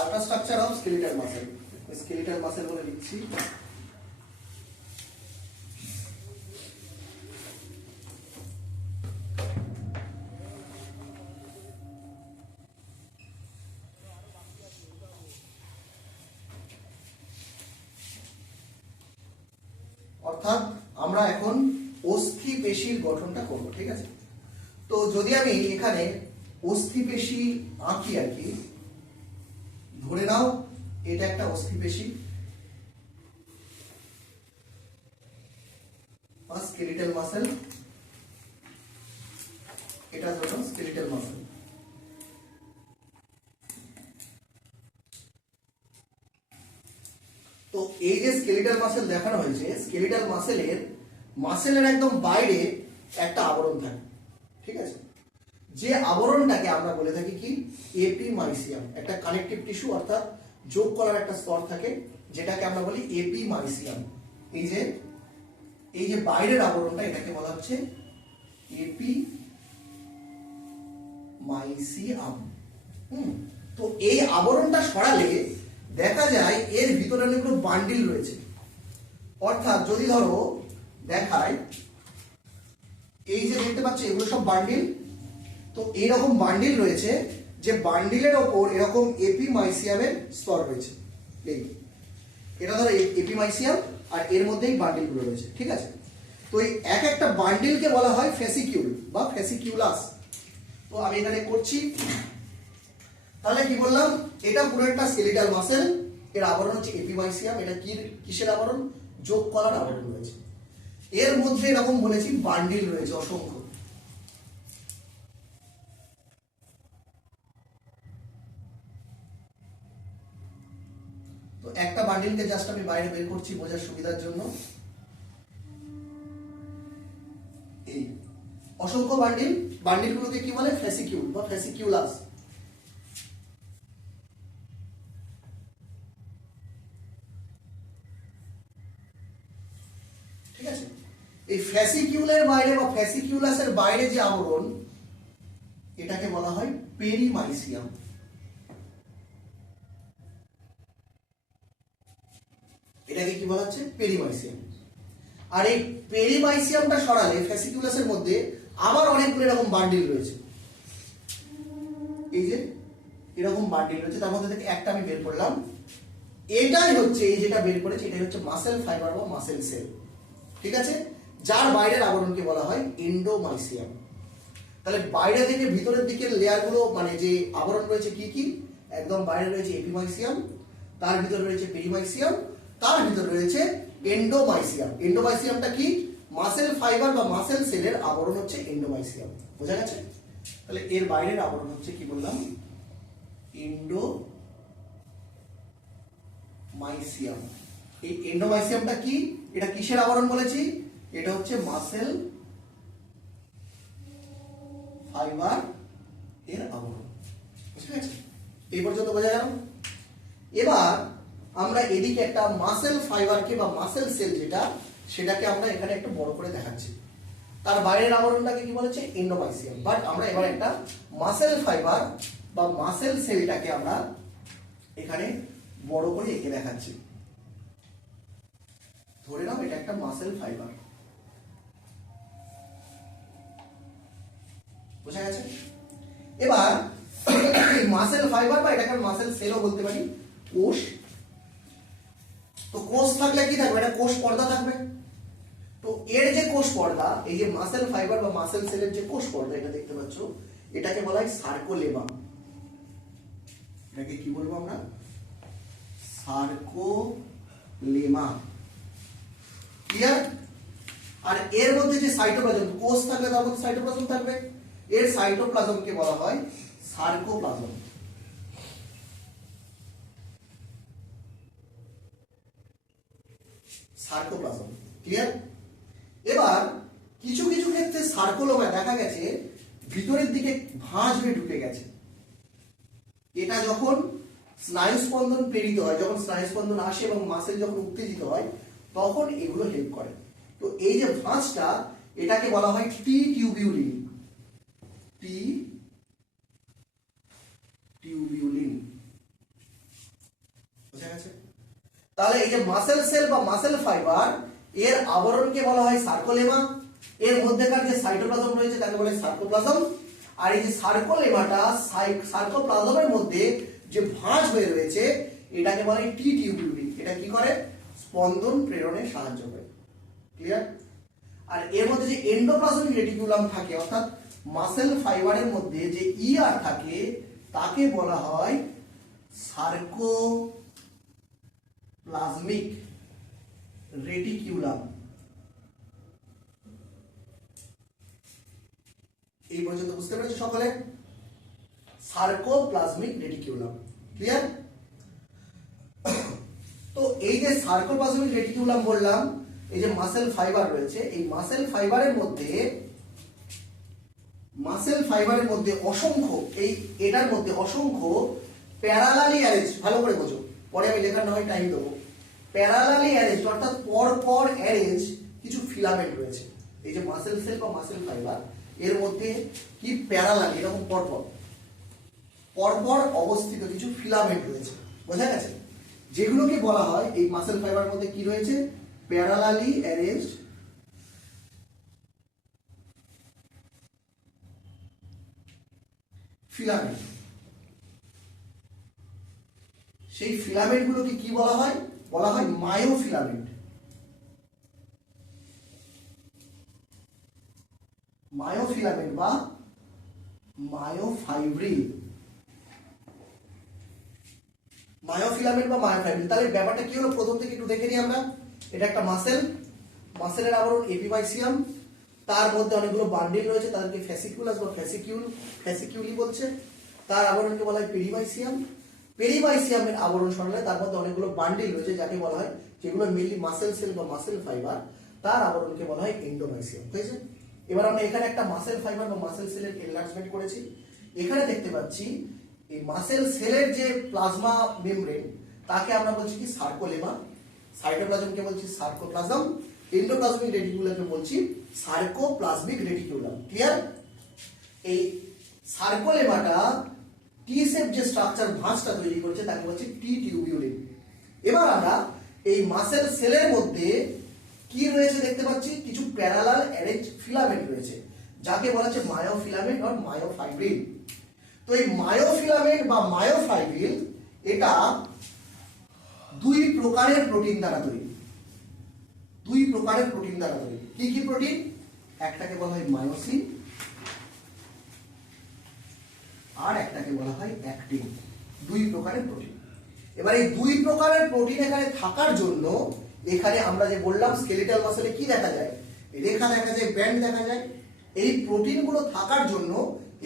আল্ট্রাস্ট্রাকচার of skeletal muscle, skeletal muscle বলে লিখছি। অর্থাৎ আমরা এখন অস্থি পেশির গঠনটা করব, ঠিক আছে? তো যদি আমি এখানে অস্থি পেশি আঁকি আর কি, ধরে নাও এটা একটা অস্থি পেশি বা স্কেলিটাল মাসেল, এটা ধরো স্কেলিটাল মাসেল। তো এই যে স্কেলিটাল মাসেল দেখানো হয়েছে, স্কেলিটাল মাসেলের একদম বাইরে একটা আবরণ থাকে, ঠিক আছে? যে আবরণটাকে আমরা বলে থাকি কি এপিমাইসিয়াম, একটা কানেকটিভ টিস্যু অর্থাৎ যোগ করার একটা স্তর থাকে, যেটাকে আমরা বলি এপিমাইসিয়াম। এই যে বাইরের আবরণটা, এটাকে বলা হচ্ছে এপিমাইসিয়াম। তো এই আবরণটা সরালে দেখা যায় এর ভিতরে অনেকগুলো বান্ডিল রয়েছে। অর্থাৎ যদি ধরো দেখায়, এই যে দেখতে পাচ্ছ এগুলো সব বান্ডিল। তো এইরকম বান্ডিল রয়েছে, যে বান্ডিলের ওপর এরকম এপিমাইসিয়ামের স্তর রয়েছে। এই এটা ধরো এপিমাইসিয়াম, আর এর মধ্যেই বান্ডিলগুলো রয়েছে, ঠিক আছে? তো এই এক একটা বান্ডিলকে বলা হয় ফেসিকিউল বা ফেসিকিউলাস। তো আমি এখানে করছি, তাহলে কি বললাম, এটা পুরো একটা স্কেলিটাল মাসেল, এর আবরণ হচ্ছে এপিমাইসিয়াম। এটা কিসের আবরণ? যোগ কলার আবরণ রয়েছে। এর মধ্যে এরকম বলেছি বান্ডিল রয়েছে অসংখ্য। তো একটা বান্ডিলকে জাস্ট আমি বাইরে বের করছি বোঝার সুবিধার জন্য। এই অসংখ্য বান্ডিলগুলোকে কি বলে? ফেসিকিউল বা ফেসিকিউলাস। ঠিক আছে? এই ফেসিকিউলের বাইরে বা ফেসিকিউলাসের বাইরে যে আবরণ, এটাকে বলা হয় পেরিমাইসিয়াম। এটাকে কি বলা হচ্ছে? পেরিমাইসিয়াম। আর এই পেরিমাইসিয়ামটা সরালে ফেসিকিউলাসের মধ্যে আবার অনেকগুলো এরকম বান্ডিল রয়েছে। এই যে এরকম বান্ডিল রয়েছে, তার মধ্যে থেকে একটা আমি বের করলাম। এটাই হচ্ছে, এই যেটা বের করেছি, এটাই হচ্ছে মাসেল ফাইবার বা মাসেল সেল, ঠিক আছে? যার বাইরের আবরণকে বলা হয় এন্ডোমাইসিয়াম। তাহলে বাইরে থেকে ভিতরের দিকের লেয়ারগুলো, মানে যে আবরণ রয়েছে কি কি, একদম বাইরে রয়েছে এপিমাইসিয়াম, তার ভিতরে রয়েছে পেরিমাইসিয়াম, তার ভিতরে রয়েছে এন্ডোমাইসিয়াম। এন্ডোমাইসিয়ামটা কি? মাসেল ফাইবার বা মাসেল সেলের আবরণ হচ্ছে এন্ডোমাইসিয়াম। বোঝা গেছে? তাহলে এর বাইরের আবরণ হচ্ছে কি বললাম? এন্ডোমাইসিয়াম। এই এন্ডোমাইসিয়ামটা কি? এটা কিসের আবরণ বলেছি? এটা হচ্ছে মাসেল ফাইবার এর আবরণ। বুঝতে পেরেছি? এই পর্যন্ত বোঝা গেল? এবার আমরা এদিকে একটা মাসেল ফাইবারকে বা মাসেল সেল যেটা, সেটাকে আমরা এখানে একটু বড় করে দেখাচ্ছি। তার বাইরের আবরণটাকে কি বলেছে? এন্ডোমাইসিয়াম। বাট আমরা এবার একটা মাসেল ফাইবার বা মাসেল সেলটাকে আমরা এখানে বড় করে এঁকে দেখাচ্ছি। ধরে নাও এটা একটা মাসেল ফাইবার। বোঝা গেছে? এবার মাসেল ফাইবার বা এটাকে মাসেল সেলও বলতে পারি, কোষ। তো কোষ থাকলে কি থাকবে? এটা কোষ পর্দা থাকবে। তো এর যে কোষ পর্দা, এই যে মাসেল ফাইবার বা মাসেল সেলের যে কোষ পর্দা, এটা দেখতে পাচ্ছ, এটাকে বলা হয় সার্কোলেমা। এটাকে কি বলবো আমরা? সার্কোলেমা। ক্লিয়ার? আর এর মধ্যে যে সাইটোপ্লাজম, কোষ থাকলে তার মধ্যে সাইটোপ্লাজম থাকবে, এর সাইটোপ্লাজমকে বলা হয় সার্কোপ্লাজম। সার্কোপ্লাজম। ক্লিয়ার? এবার কিছু কিছু ক্ষেত্রে সার্কোলোমায় দেখা গেছে ভিতরের দিকে ভাঁজ হয়ে ঢুকে গেছে। এটা যখন স্নায়ুস্পন্দন প্রেরিত হয়, যখন স্নায়ুস্পন্দন আসে এবং মাসেল যখন উত্তেজিত হয়, তখন এগুলো হেল্প করে। তো এই যে ভাঁজটা, এটাকে বলা হয় টি টিউবিউলিন। টি টিউবিউলিন। তাহলে এই যে মাসেল সেল বা মাসেল ফাইবার এর আবরণকে বলা হয় সার্কোলেমা, এর মধ্যেকার যে সাইটোপ্লাজম রয়েছে তাকে বলে সার্কোপ্লাজম, আর এই যে সার্কোলেমাটা সার্কোপ্লাজমের মধ্যে যে ভাঁজ হয়ে রয়েছে এটাকে বলে টি টিউবিউলিন। এটা কি করে? স্পন্দন প্রেরণে সাহায্য করে। ক্লিয়ার? আর এর মধ্যে যে এন্ডোপ্লাজমিক রেটিকুলাম থাকে অর্থাৎ মাসেল ফাইবারের মধ্যে যে ইআর থাকে তাকে বলা হয় সার্কোপ্লাজমিক রেটিকুলাম। এই পর্যন্ত বুঝতে পেরেছো সকলে? Sarcoplasmic reticulum. ক্লিয়ার? তো এই যে সার্কোপ্লাজমিক রেটিকুলাম বললাম, এই যে মাসেল ফাইবার রয়েছে, এই মাসেল ফাইবারের মধ্যে অসংখ্য এটার মধ্যে অসংখ্য প্যারালালি অ্যারেঞ্জ, ভালো করে বোঝো, পরে আমি লেখার না হয় টাইম দেবো। প্যারালালি অ্যারেঞ্জ অর্থাৎ পরপর অ্যারেঞ্জ কিছু ফিলামেন্ট রয়েছে। এই যে মাসেল সেল বা মাসেল ফাইবার এর মধ্যে কি প্যারালালি এরকম পরপর অবস্থিত কিছু ফিলামেন্ট রয়েছে। বোঝা গেছে? যেগুলোকে বলা হয় এই মাসেল ফাইবারের মধ্যে কি রয়েছে? Parallelly arranged filament. সেই ফিলামেন্ট গুলোকে কি বলা হয়? বলা হয় মায়োফিলামেন্ট। মায়োফিলামেন্ট বা মায়োফাইব্রিল। মায়োফিলামেন্ট বা মায়োফাইব্রিল। তাহলে ব্যাপারটা কি হলো প্রথম থেকে একটু দেখে নিই আমরা। এটা একটা মাসেলের আবরণ এপিমাইসিয়াম, তার মধ্যে অনেকগুলো বান্ডিল রয়েছে, তাদেরকে ফ্যাসিকুলাস বা ফ্যাসিকিউলি বলছে। তার আবরণকে বলা হয় পেরিমাইসিয়াম। পেরিমাইসিয়ামের আবরণ সরালে তার মধ্যে অনেকগুলো বান্ডিল রয়েছে যাকে বলা হয়, যেগুলো মেইনলি মাসেল সেল বা মাসেল ফাইবার, তার আবরণকে বলা হয় এন্ডোমাইসিয়াম। হয়েছে? এবার আমরা এখানে একটা মাসেল ফাইবার বা মাসেল সেলের এনলার্জমেন্ট করেছি। এখানে দেখতে পাচ্ছি এই মাসেল সেলের যে প্লাজমা মেমব্রেন তাকে আমরা বলছি কি সার্কোলেমা, সাইটোপ্লাজমকে বলছি সার্কোপ্লাজম, এন্ডোপ্লাজমিক রেটিকুলামকে বলছি সার্কোপ্লাজমিক রেটিকুলাম। ক্লিয়ার? এই সার্কোলেমাটা টি শেপ যে স্ট্রাকচার ভাঁজটা তৈরি করছে তাকে বলছে টি টিউবিউলিন। এবার আমরা এই মাসেল সেলের মধ্যে কি রয়েছে দেখতে পাচ্ছি, কিছু প্যারালাল অ্যারেঞ্জ ফিলামেন্ট রয়েছে যাকে বলা হচ্ছে মায়োফিলামেন্ট আর মায়োফাইব্রিল। তো এই মায়োফিলামেন্ট বা মায়োফাইব্রিল এটা দুই প্রকারের প্রোটিন দ্বারা তৈরি। কি কি প্রোটিন? একটাকে বলা হয় মায়োসিন আর একটাকে বলা হয় অ্যাক্টিন। দুই প্রকারের প্রোটিন। এবার এই দুই প্রকারের প্রোটিন এখানে থাকার জন্য এখানে আমরা যে বললাম স্কেলিটাল মাসলে কি দেখা যায়? রেখা দেখা যায়, ব্যান্ড দেখা যায়। এই প্রোটিনগুলো থাকার জন্য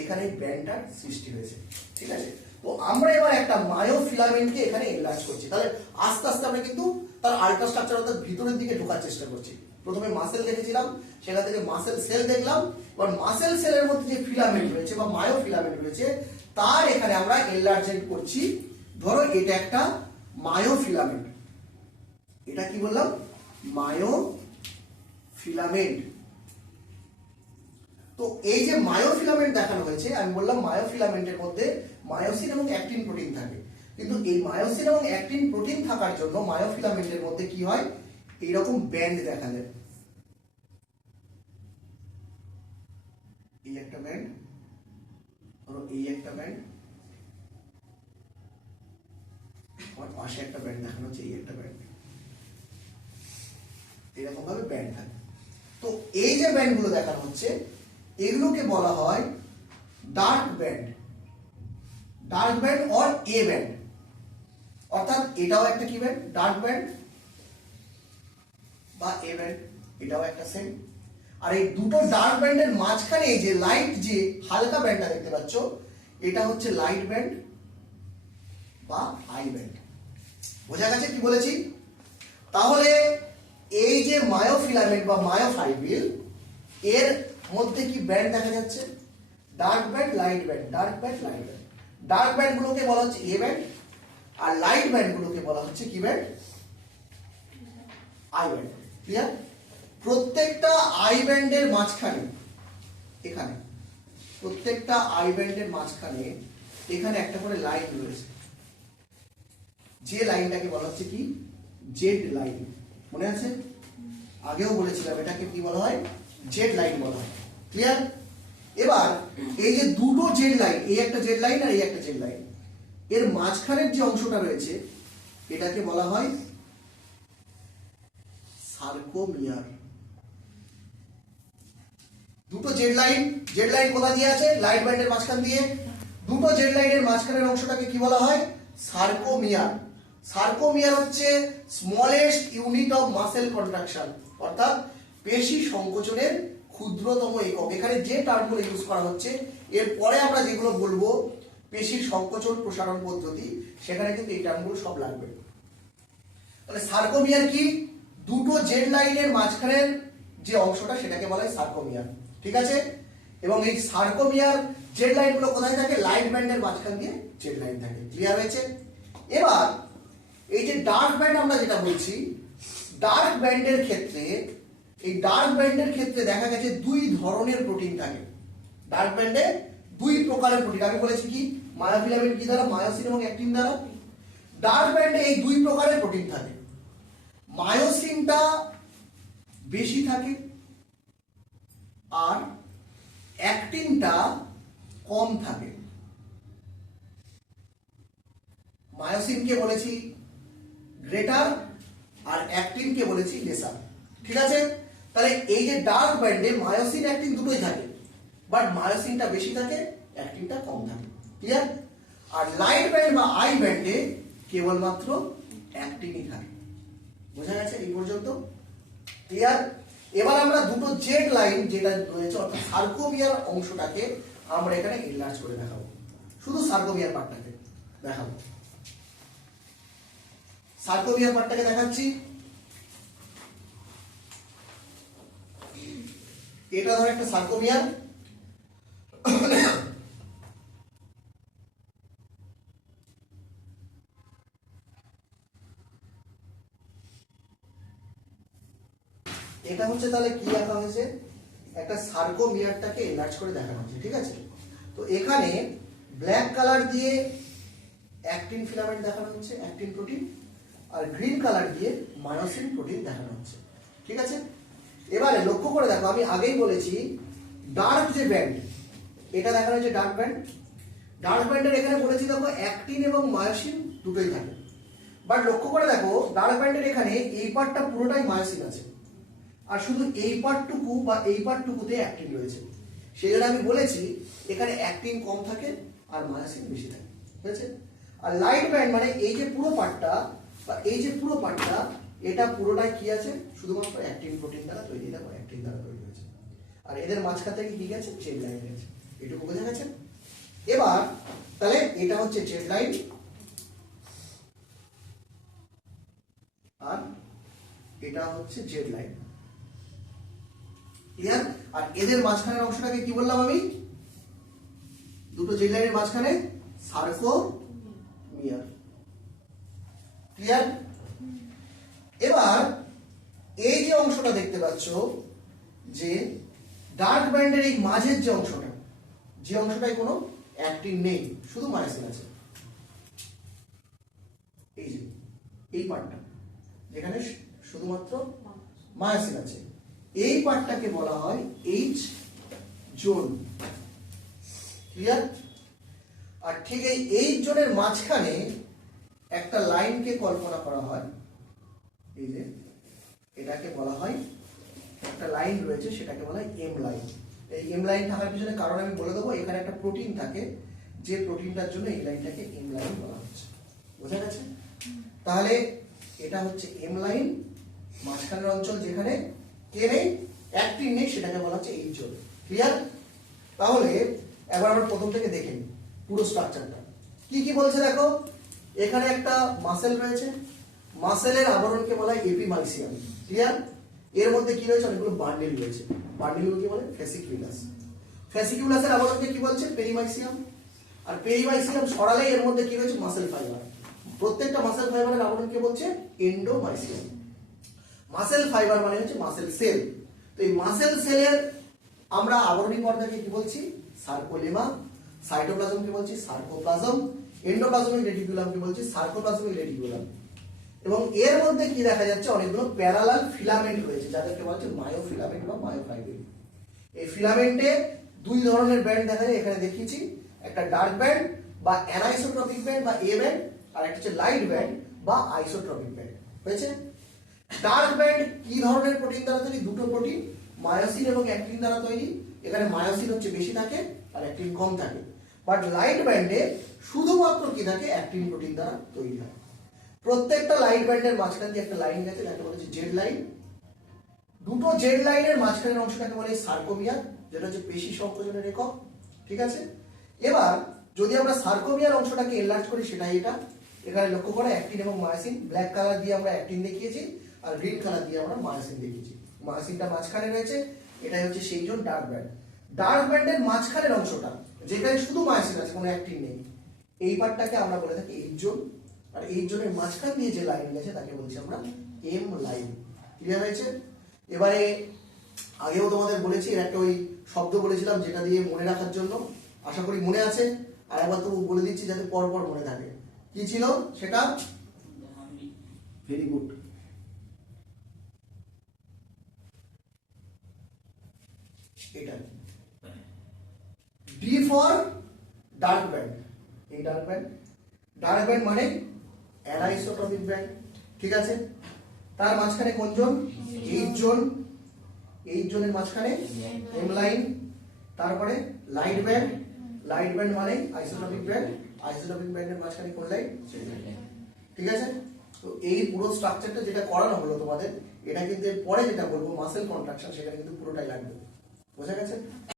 এখানে ব্যান্ডটার সৃষ্টি হয়েছে। ঠিক আছে? তো আমরা এবার একটা মায়োফিলামেন্টকে এখানে এনলার্জ করছি। তাহলে আস্তে আস্তে আমরা কিন্তু তার আল্ট্রা স্ট্রাকচার অর্থাৎ ভিতরের দিকে ঢোকার চেষ্টা করছি। প্রথমে মাসেল দেখেছিলাম, সেখান থেকে মাসেল সেল দেখলাম। এবার মাসেল সেলের মধ্যে যে ফিলামেন্ট রয়েছে বা মায়োফিলামেন্ট রয়েছে তার এখানে আমরা এনলার্জমেন্ট করছি। ধরো এটা একটা মায়োফিলামেন্ট। এটা কি বললাম? মায়োফিলামেন্ট। তো এই যে মায়োফিলামেন্ট দেখানো হয়েছে, আমি বললাম মায়োফিলামেন্টের মধ্যে মায়োসিন এবং অ্যাক্টিন প্রোটিন থাকে। কিন্তু এই মায়োসিন এবং অ্যাক্টিন প্রোটিন থাকার জন্য মায়োফিলামেন্টের মধ্যে কি হয়? এইরকম ব্যান্ড দেখা যায়। এই একটা ব্যান্ড, ধরো এই একটা ব্যান্ড, আমার পাশে একটা ব্যান্ড দেখানো হচ্ছে, এই একটা ব্যান্ড, এরকম ভাবে ব্যান্ড থাকে। তো এই যে ব্যান্ডগুলো দেখানো হচ্ছে এগুলোকে বলা হয় dark band or a band. অর্থাৎ এটাও একটা কি ব্যান্ড? ডার্ক ব্যান্ড বা এ ব্যান্ড, এটাও একটা সেম। আর এই দুটো ডার্ক ব্যান্ডের মাঝখানে এই যে লাইট যে হালকা ব্যান্ডটা দেখতে পাচ্ছ এটা হচ্ছে লাইট ব্যান্ড বা আই ব্যান্ড। বোঝা গেছে কি বলেছি? তাহলে এই যে মায়োফিলামেন্ট বা মায়োফাইব্রিল এর মধ্যে কি ব্যান্ড দেখা যাচ্ছে? Dark band, light band, dark band, light band. Dark band গুলোকে বলা হচ্ছে a band R light band গুলোকে বলা হচ্ছে কি ব্যান্ড? I band. ক্লিয়ার? প্রত্যেকটা আই ব্যান্ডের মাঝখানে এখানে, প্রত্যেকটা আই ব্যান্ডের মাঝখানে এখানে একটা করে লাইন রয়েছে, যে লাইনটাকে বলা হচ্ছে কি? Z line. মনে আছে? আগেও বলেছিলাম এটাকে কি বলা হয়, জেড লাইন বলা হয়। ক্লিয়ার? এবার এই যে দুটো জেড লাইন, এই একটা জেড লাইন আর এই একটা জেড লাইন, এর মাঝখানের যে অংশটা রয়েছে এটাকে বলা হয় সার্কোমিয়ার। দুটো জেড লাইন কোথা দিয়ে আছে? লাইট ব্যান্ডের মাঝখান দিয়ে। দুটো জেড লাইনের মাঝখানের অংশটাকে কি বলা হয়? সার্কোমিয়ার। সার্কোমিয়ার হচ্ছে smallest unit of muscle contraction, অর্থাৎ পেশি সংকোচনের ক্ষুদ্রতম একক। এখানে যে টার্মগুলো ইউজ করা হচ্ছে এরপরে আমরা যেগুলো বলবো পেশির সংকোচন প্রসারণ পদ্ধতি, সেখানে কিন্তু এই টার্মগুলো সব লাগবে। তাহলে সার্কোমিয়ার কি? দুটো জেড লাইনের মাঝখানের যে অংশটা সেটাকে বলা হয় সার্কোমিয়ার। ঠিক আছে? এবং এই সার্কোমিয়ার জেড লাইনগুলো কোথায় থাকে? লাইট ব্যান্ডের মাঝখান দিয়ে জেড লাইন থাকে। ক্লিয়ার হয়েছে? এবার এই যে ডার্ক ব্যান্ড আমরা যেটা বলছি, ডার্ক ব্যান্ডের ক্ষেত্রে, এই ডার্ক ব্যান্ডের ক্ষেত্রে দেখা গেছে দুই ধরনের প্রোটিন থাকে। ডার্ক ব্যান্ডে দুই প্রকারের প্রোটিন। আমি বলেছি কি মায়োফিলামেন্ট কি দ্বারা? মায়োসিন এবং অ্যাক্টিন দ্বারা। ডার্ক ব্যান্ডে এই দুই প্রকারের প্রোটিন থাকে। মায়োসিনটা বেশি থাকে আর অ্যাক্টিনটা কম থাকে। মায়োসিনকে বলেছি গ্রেটার আর অ্যাক্টিনকে বলেছি লেসার। ঠিক আছে? তাহলে এই যে ডার্ক ব্যান্ডে মায়োসিন অ্যাক্টিন দুটোই থাকে, বাট মায়োসিনটা বেশি থাকে, অ্যাক্টিনটা কম থাকে। ক্লিয়ার? আর লাইট ব্যান্ড বা আই ব্যান্ডে কেবলমাত্র অ্যাক্টিনই থাকে। বোঝা গেছে এই পর্যন্ত? ক্লিয়ার? এবার আমরা দুটো জেড লাইন যেটা রয়েছে অর্থাৎ সার্কোমিয়ার অংশটাকে আমরা এখানে এনলার্জ করে দেখাবো। শুধু সার্কোমিয়ার পার্টটাকে দেখাবো। সার্কোমিয়ার পার্টটাকে দেখাচ্ছি। এটা ধর একটা সার্কোমিয়ার। এটা হচ্ছে তাহলে কি দেখা হয়েছে? একটা সার্কোমিয়ারটাকে এনলার্জ করে দেখানো হয়েছে। ঠিক আছে? তো এখানে ব্ল্যাক কালার দিয়ে অ্যাক্টিন ফিলামেন্ট দেখানো হচ্ছে, অ্যাক্টিন প্রোটিন, আর গ্রিন কালার দিয়ে মায়োসিন প্রোটিন দেখানো হচ্ছে। ঠিক আছে? এবারে লক্ষ্য করে দেখো, আমি আগেই বলেছি ডার্ক যে ব্যান্ড, এটা দেখানো হচ্ছে ডার্ক ব্যান্ড। ডার্ক ব্যান্ডের এখানে বলেছি দেখো অ্যাক্টিন এবং মায়োসিন দুটোই থাকে। বাট লক্ষ্য করে দেখো ডার্ক ব্যান্ডের এখানে এই পার্টটা পুরোটাই মায়োসিন আছে, আর শুধু এই পার্টটুকু বা এই পার্টটুকুতে অ্যাক্টিন রয়েছে। সেই জন্য আমি বলেছি এখানে অ্যাক্টিন কম থাকে আর মায়োসিন বেশি থাকে। ঠিক আছে? আর লাইট ব্যান্ড মানে এই যে পুরো পার্টটা বা এই যে পুরো পার্টটা, এটা পুরোটাই কি আছে? শুধুমাত্র অ্যাক্টিন প্রোটিন দ্বারা তৈরি, দেখো অ্যাক্টিন দ্বারা তৈরি হয়েছে। আর এদের মাঝখান থেকে কি গেছে? জেড লাইন গেছে। এটুকু বোঝা গেছে? এবার তাহলে এটা হচ্ছে জেড লাইন আর এটা হচ্ছে জেড লাইন। ক্লিয়ার? আর এদের মাঝখানের অংশটাকে কি বললাম আমি? দুটো জেড লাইনের মাঝখানে সার্কোমিয়ার। ক্লিয়ার? এবার এই যে অংশটা দেখতে পাচ্ছ, যে ডার্ক ব্যান্ডের এই মাঝের যে অংশটা, যে অংশটায় কোনো অ্যাক্টিন নেই, শুধু মায়োসিন আছে, এই যে এই পার্টটা যেখানে শুধুমাত্র মায়োসিন আছে, এই পার্টটাকে বলা হয় এইচ জোন। ক্লিয়ার? আর ঠিক এই এইচ জোনের মাঝখানে একটা লাইনকে কল্পনা করা হয়, এই যে এটাকে বলা হয়, একটা লাইন রয়েছে সেটাকে বলা হয় এম লাইন। এই এম লাইন থাকার পিছনে কারণ আমি বলে দেবো, এখানে একটা প্রোটিন থাকে, যে প্রোটিনটার জন্য এই লাইনটাকে এম লাইন বলা হচ্ছে। বোঝা গেছে? তাহলে এটা হচ্ছে এম লাইন, মাঝখানের অঞ্চল যেখানে কে নেই, অ্যাক্টিন নেই, সেটাকে বলা হচ্ছে এইচ জোন। ক্লিয়ার? তাহলে একবার আমরা প্রথম থেকে দেখে নিই পুরো স্ট্রাকচারটা কি কি বলছে। দেখো এখানে একটা মাসেল রয়েছে, মাসেলের আবরণকে বলা হয় এপিমাইসিয়াম। ক্লিয়ার? এর মধ্যে কি রয়েছে? অনেকগুলো বান্ডিল রয়েছে। বান্ডিলগুলোকে বলে ফেসিকিউলাস। ফেসিকিউলাসের আবরণকে কি বলছে? পেরিমাইসিয়াম। আর পেরিমাইসিয়াম সরালে এর মধ্যে কি রয়েছে? Muscle fibre. প্রত্যেকটা মাসেল ফাইবারের আবরণকে বলছে এন্ডোমাইসিয়াম। মাসেল ফাইবার মানে হচ্ছে মাসেল সেল। তো এই মাসেল সেলের আমরা আবরণী পর্দাকে কি বলছি? সার্কোলেমা। সাইটোপ্লাজমকে বলছি সার্কোপ্লাজম। এন্ডোপ্লাজমিক রেটিকুলামকে বলছি সার্কোপ্লাজমিক রেটিকুলাম। এবং এর মধ্যে কি দেখা যাচ্ছে অনেকগুলো প্যারালাল ফিলামেন্ট রয়েছে যাদেরকে বলা হচ্ছে মায়োফিলামেন্ট বা মায়োফাইব্রিল। এই ফিলামেন্টে দুই ধরনের ব্যান্ড দেখা যায়, এখানে দেখিয়েছি, একটা ডার্ক ব্যান্ড বা অ্যানাইসোট্রপিক ব্যান্ড বা এ ব্যান্ড, আর একটা হচ্ছে লাইট ব্যান্ড বা আইসোট্রপিক ব্যান্ড। হয়েছে? ডার্ক ব্যান্ড কি ধরনের প্রোটিন দ্বারা তৈরি? দুটো প্রোটিন, মায়োসিন এবং অ্যাক্টিন দ্বারা তৈরি। এখানে মায়োসিন হচ্ছে বেশি থাকে আর অ্যাক্টিন কম থাকে। বাট লাইট ব্যান্ডে শুধুমাত্র কি থাকে? অ্যাক্টিন প্রোটিন দ্বারা তৈরি হয়। প্রত্যেকটা লাইট ব্যান্ডের মাঝখান দিয়ে একটা লাইন গেছে যাকে বলা হচ্ছে জেড লাইন। দুটো জেড লাইনের মাঝখানের অংশটাকে বলে সার্কোমিয়ার, যেটা হচ্ছে পেশি সংকোচনের একক। ঠিক আছে? এবার যদি আমরা সার্কোমিয়ার অংশটাকে এনলার্জ করি, সেটাই এটা। এখানে লক্ষ্য করে অ্যাক্টিন এবং মায়োসিন, ব্ল্যাক কালার দিয়ে আমরা অ্যাক্টিন দেখিয়েছি আর গ্রিন কালার দিয়ে আমরা মায়োসিন দেখিয়েছি। মায়োসিনটা মাঝখানে রয়েছে, এটাই হচ্ছে সেই জন্য ডার্ক ব্যান্ড। ডার্ক ব্যান্ডের মাঝখানের অংশটা যেখানে শুধু মায়োসিন আছে, কোনো অ্যাক্টিন নেই, এই পার্টটাকে আমরা বলে থাকি এইচ জোন। আর এই জোনের মাঝখান দিয়ে যে লাইন গেছে তাকে বলছি আমরা এম লাইন। ক্লিয়ার হয়েছে? এবারে আগেও তোমাদের বলেছি, এর একটা ওই শব্দ বলেছিলাম যেটা দিয়ে মনে রাখার জন্য, আশা করি মনে আছে। আর একবার তো বলে দিচ্ছি যাতে পরপর মনে থাকে। কি ছিল সেটা? Very good. এটা ডি ফর ডার্ক ব্যান্ড। এই ডার্ক ব্যান্ড, ডার্ক ব্যান্ড মানে অ্যানাইসোট্রপিক ব্যান্ড। ঠিক আছে? তার মাঝখানে কোন জোন? H zone. এইচ জোনের মাঝখানে এম লাইন। তারপরে লাইট ব্যান্ড, লাইট ব্যান্ড মানে আইসোট্রপিক ব্যান্ড, আইসোট্রপিক ব্যান্ডের মাঝখানে কোন লাইন? ঠিক আছে? তো এই পুরো স্ট্রাকচারটা যেটা করানো হলো তোমাদের, এটা কিন্তু পরে যেটা বলবো মাসেল কন্ট্রাকশন, সেটা কিন্তু পুরোটাই লাগবে। বোঝা গেছে?